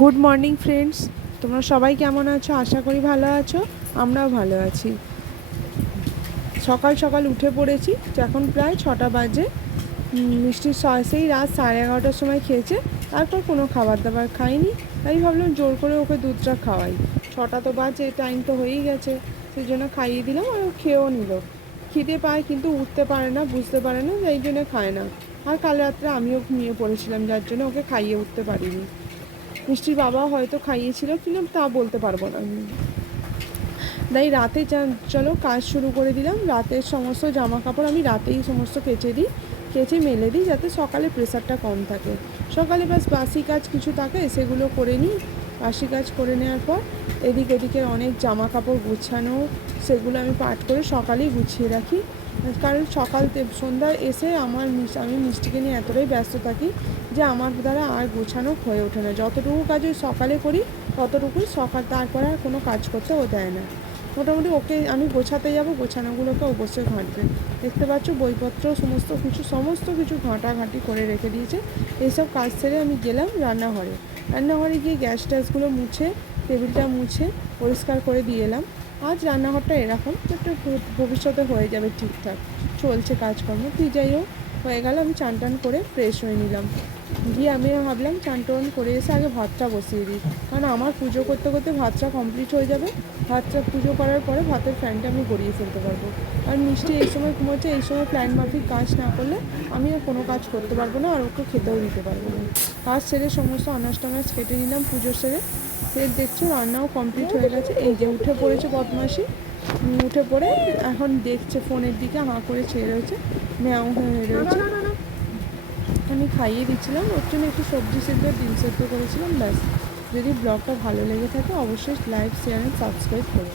Good morning friends, তোমরা সবাই কেমন আছো? আশা করি ভালো আছো, আমরাও ভালো আছি। সকাল সকাল উঠে পড়েছি, এখন প্রায় 6টা বাজে। মিষ্টির সেই রাত 11:30টার সময় খেয়েছে, তারপর কোনো খাবার দাবার খাইনি। তাই ভাবলাম জোর করে ওকে দুধটা খাওয়াই। 6টা তো বাজে, টাইম তো হয়েই গেছে, সেই জন্য খাইয়ে দিলাম। আর ও খেয়েও নিল। খিদে পায় কিন্তু উঠতে পারে না, বুঝতে পারে না, এই জন্য খায় না। আর কাল রাত্রে আমিও ঘুমিয়ে পড়েছিলাম, যার জন্য ওকে খাইয়ে উঠতে পারিনি। মিষ্টির বাবা হয়তো খাইয়েছিল কিনা তা বলতে পারবো না আমি। তাই রাতে চলো কাজ শুরু করে দিলাম। রাতের সমস্ত জামা কাপড় আমি রাতেই সমস্ত কেচে মেলে দিই, যাতে সকালে প্রেসারটা কম থাকে। সকালে বাস বাসি কাজ কিছু থাকে, সেগুলো করে নিই। বাসি কাজ করে নেওয়ার পর এদিক ওদিকের অনেক জামা কাপড় গুছানো, সেগুলো আমি পাট করে সকালেই গুছিয়ে রাখি। কারণ সন্ধ্যায় এসে আমি মিষ্টিকে নিয়ে এতটাই ব্যস্ত থাকি যে আমার দ্বারা আর গোছানো হয়ে ওঠে না। যতটুকু কাজ ওই সকালে করি ততটুকুই তারপরে আর কোনো কাজ করতে ও দেয় না। মোটামুটি ওকে আমি গোছাতে যাব, গোছানোগুলোকে অবশ্যই ঘাঁটবে। দেখতে পাচ্ছ বইপত্র সমস্ত কিছু ঘাঁটাঘাঁটি করে রেখে দিয়েছে। এইসব কাজ সেরে আমি গেলাম রান্নাঘরে গিয়ে গ্যাস ট্যাসগুলো মুছে, টেবিলটা মুছে পরিষ্কার করে দিয়ে এলাম। আজ রান্নাঘরটা এরকম, একটু ভবিষ্যতে হয়ে যাবে ঠিকঠাক, চলছে কাজকর্ম। তুই যাই হোক হয়ে গেল। আমি চান টান করে ফ্রেশ হয়ে নিলাম। গিয়ে আমি ভাবলাম চান টান করে এসে আগে ভাতটা বসিয়ে দিই, কারণ আমার পুজো করতে করতে ভাতটা কমপ্লিট হয়ে যাবে। ভাতটা পুজো করার পরে ভাতের ফ্যানটা আমি গড়িয়ে ফেলতে পারবো। আর মিষ্টি এই সময় ঘুমোচ্ছে, এই সময় প্ল্যান মাফিক কাজ না করলে আমি আর কোনো কাজ করতে পারবো না, আর ওকে খেতেও দিতে পারবো না। কাজ সেরে সমস্ত আনাজ টানাজ কেটে নিলাম পুজো সেরে। ফের দেখছো রান্নাও কমপ্লিট হয়ে গেছে। এই যে উঠে পড়েছে বদমাসি, উঠে পড়ে এখন দেখছে ফোনের দিকে, হাঁ করে ছেড়ে রয়েছে, ম্যাও হয়ে রয়েছে। আমি খাইয়ে দিচ্ছিলাম, ওর জন্য একটু সবজি সেদ্ধ ডিম সেদ্ধ করেছিলাম, ব্যাস। যদি ব্লগটা ভালো লেগে থাকে অবশ্যই লাইক, শেয়ার অ্যান্ড সাবস্ক্রাইব করো।